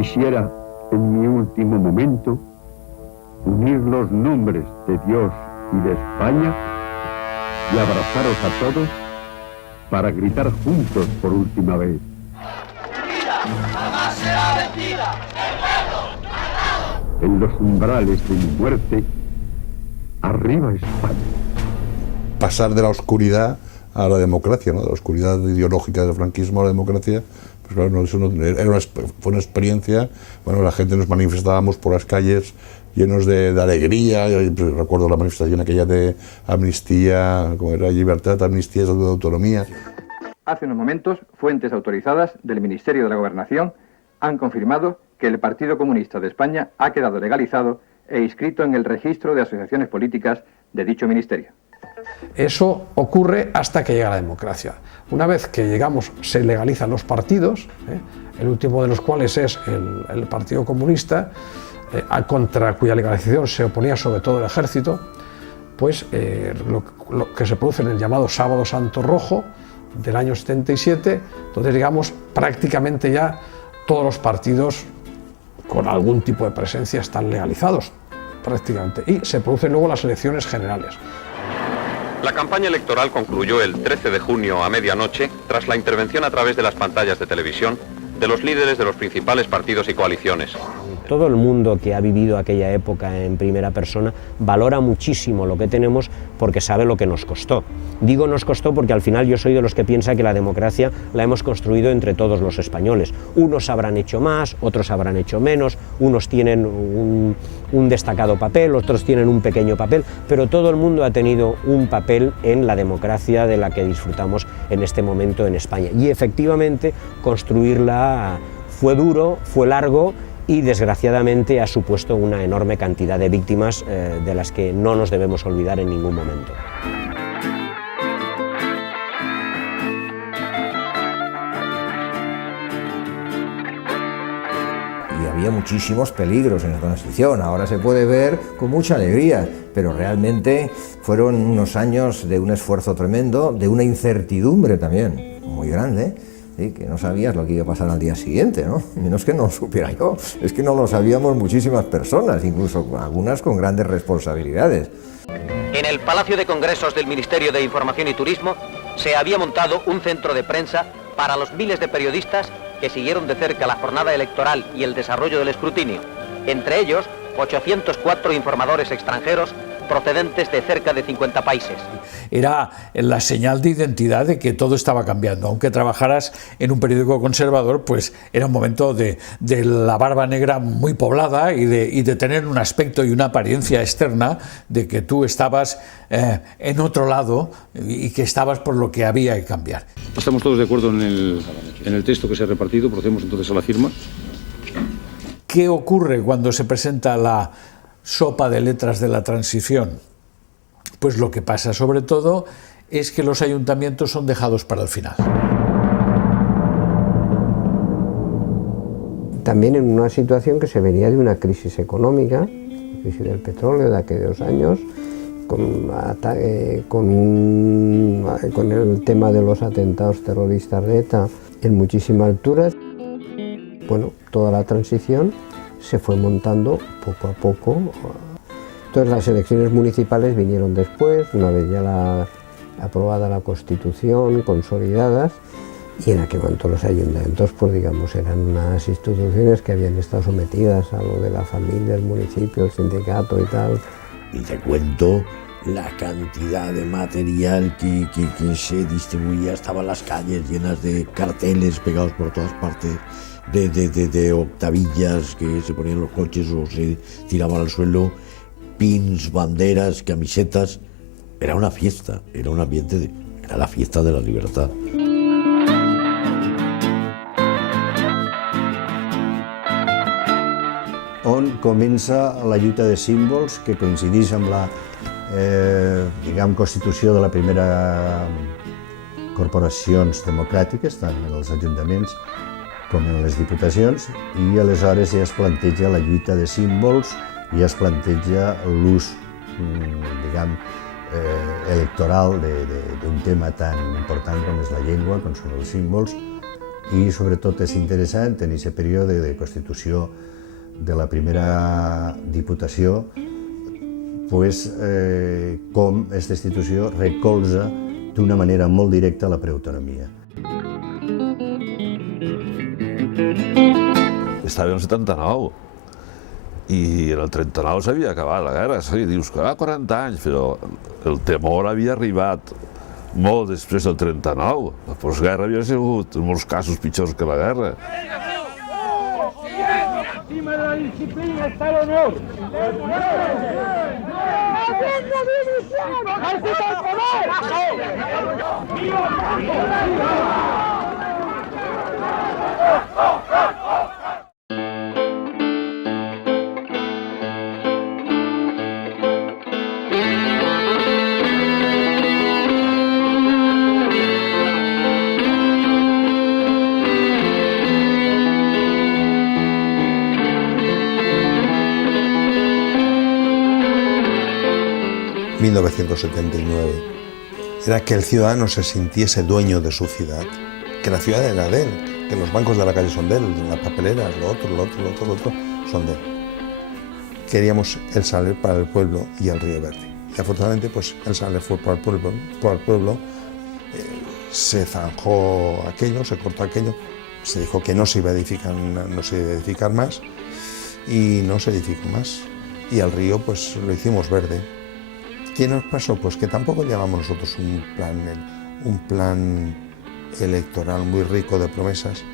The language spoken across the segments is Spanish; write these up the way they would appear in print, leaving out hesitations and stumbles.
Quisiera, en mi último momento, unir los nombres de Dios y de España y abrazaros a todos para gritar juntos por última vez. ¡Vida! ¡Jamás será vencida! En los umbrales de mi muerte, arriba España. Pasar de la oscuridad a la democracia, ¿no? De la oscuridad ideológica del franquismo a la democracia, pues claro, no, fue una experiencia. Bueno, la gente nos manifestábamos por las calles llenos de alegría. Yo recuerdo la manifestación aquella de amnistía, como era libertad, amnistía, estatuto de autonomía. Hace unos momentos, fuentes autorizadas del Ministerio de la Gobernación han confirmado que el Partido Comunista de España ha quedado legalizado e inscrito en el registro de asociaciones políticas de dicho ministerio. Eso ocurre hasta que llega la democracia. Una vez que llegamos, se legalizan los partidos, el último de los cuales es el Partido Comunista, contra cuya legalización se oponía sobre todo el ejército, pues lo que se produce en el llamado Sábado Santo Rojo del año 77, entonces digamos prácticamente ya todos los partidos con algún tipo de presencia están legalizados prácticamente, y se producen luego las elecciones generales. La campaña electoral concluyó el 13 de junio a medianoche tras la intervención a través de las pantallas de televisión de los líderes de los principales partidos y coaliciones. Todo el mundo que ha vivido aquella época en primera persona valora muchísimo lo que tenemos porque sabe lo que nos costó. Digo nos costó porque al final yo soy de los que piensa que la democracia la hemos construido entre todos los españoles. Unos habrán hecho más, otros habrán hecho menos, unos tienen un destacado papel, otros tienen un pequeño papel, pero todo el mundo ha tenido un papel en la democracia de la que disfrutamos en este momento en España. Y efectivamente construirla fue duro, fue largo, y desgraciadamente ha supuesto una enorme cantidad de víctimas de las que no nos debemos olvidar en ningún momento. Y había muchísimos peligros en la transición, ahora se puede ver con mucha alegría, pero realmente fueron unos años de un esfuerzo tremendo, de una incertidumbre también muy grande. Sí, que no sabías lo que iba a pasar al día siguiente, ¿no? Y no es que no lo supiera yo, es que no lo sabíamos muchísimas personas, incluso algunas con grandes responsabilidades. En el Palacio de Congresos del Ministerio de Información y Turismo se había montado un centro de prensa para los miles de periodistas que siguieron de cerca la jornada electoral y el desarrollo del escrutinio. Entre ellos, 804 informadores extranjeros procedentes de cerca de 50 países. Era la señal de identidad de que todo estaba cambiando. Aunque trabajaras en un periódico conservador, pues era un momento de la barba negra muy poblada y de tener un aspecto y una apariencia externa de que tú estabas en otro lado y que estabas por lo que había que cambiar. Estamos todos de acuerdo en el texto que se ha repartido, procedemos entonces a la firma. ¿Qué ocurre cuando se presenta la sopa de letras de la transición? Pues lo que pasa sobre todo es que los ayuntamientos son dejados para el final. También en una situación que se venía de una crisis económica, la crisis del petróleo de aquellos años, con el tema de los atentados terroristas de ETA en muchísima altura. Bueno, toda la transición se fue montando poco a poco. Entonces las elecciones municipales vinieron después, una vez ya aprobada la Constitución, consolidadas, y en aquel momento los ayuntamientos, pues digamos, eran unas instituciones que habían estado sometidas a lo de la familia, el municipio, el sindicato y tal. Y te cuento la cantidad de material que se distribuía, estaban las calles llenas de carteles pegados por todas partes, de octavillas que se ponían en los coches o se tiraban al suelo, pins, banderas, camisetas. Era una fiesta, era un ambiente, era la fiesta de la libertad. On comença la lluita de símbols que coincideix amb la constitució de la primera corporacions democràtiques, tant en els ajuntaments com en les diputacions, i aleshores ja es planteja la lluita de símbols i es planteja l'ús, electoral d'un tema tan important com és la llengua, com són els símbols, I sobretot és interessant en aquest període de constitució de la primera Diputació pues, com aquesta institució recolza d'una manera molt directa la preautonomia. Estava en el 79 i en el 39 s'havia acabat la guerra. Sí, dius que 40 anys, però el temor havia arribat molt després del 39. La postguerra havia sigut en molts casos pitjors que la guerra. Encima de la disciplina está el honor. Era que el ciudadano se sintiese dueño de su ciudad, que la ciudad era de él, que los bancos de la calle son de él, las papeleras, lo otro son de él. Queríamos el Saler para el pueblo y el Río Verde. Y afortunadamente pues el Saler fue para el pueblo, se zanjó aquello, se cortó aquello, se dijo que no se iba a edificar más y no se edificó más. Y al río pues lo hicimos verde. ¿Qué nos pasó? Pues que tampoco llevamos nosotros un plan electoral muy rico de promesas,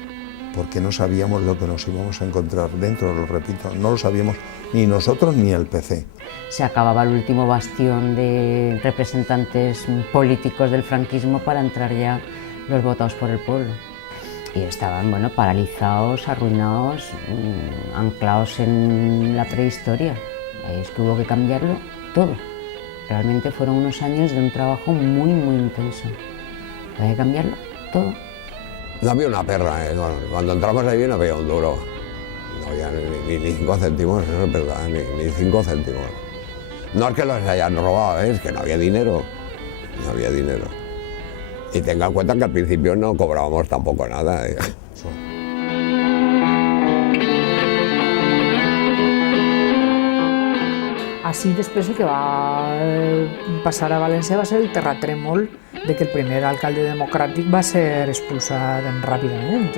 porque no sabíamos lo que nos íbamos a encontrar dentro, lo repito, no lo sabíamos ni nosotros ni el PC. Se acababa el último bastión de representantes políticos del franquismo para entrar ya los votados por el pueblo. Y estaban, bueno, paralizados, arruinados, anclados en la prehistoria. Es que hubo que cambiarlo todo. Realmente fueron unos años de un trabajo muy, muy intenso. Hay que cambiarlo todo. No había una perra, cuando entramos ahí no había un duro. No había ni 5 céntimos, eso es verdad, ni 5 céntimos. No es que los hayan robado, es que no había dinero. No había dinero. Y tenga en cuenta que al principio no cobrábamos tampoco nada. Així després el que va passar a València va ser el terratrèmol de que el primer alcalde democràtic va ser expulsat ràpidament.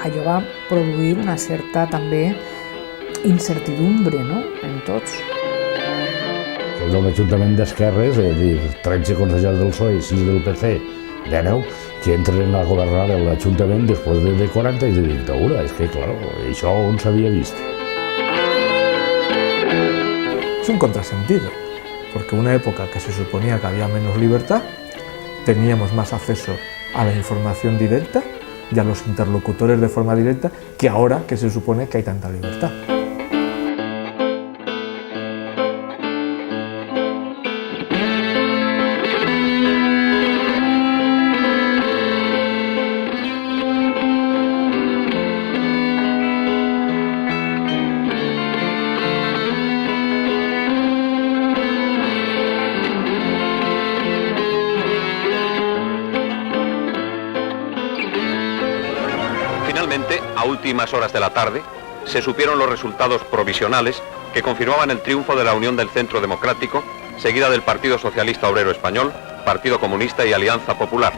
Allò va produir una certa també incertidumbre, no?, en tots. És un ajuntament d'esquerres, és a dir, 13 consellers del PSOE i 6 del PC, 19, que entren a governar l'Ajuntament després de 40 anys de dictadura. És que, clar, això on s'havia vist? Es un contrasentido, porque una época que se suponía que había menos libertad, teníamos más acceso a la información directa y a los interlocutores de forma directa que ahora que se supone que hay tanta libertad. Finalmente, a últimas horas de la tarde, se supieron los resultados provisionales que confirmaban el triunfo de la Unión del Centro Democrático, seguida del Partido Socialista Obrero Español, Partido Comunista y Alianza Popular.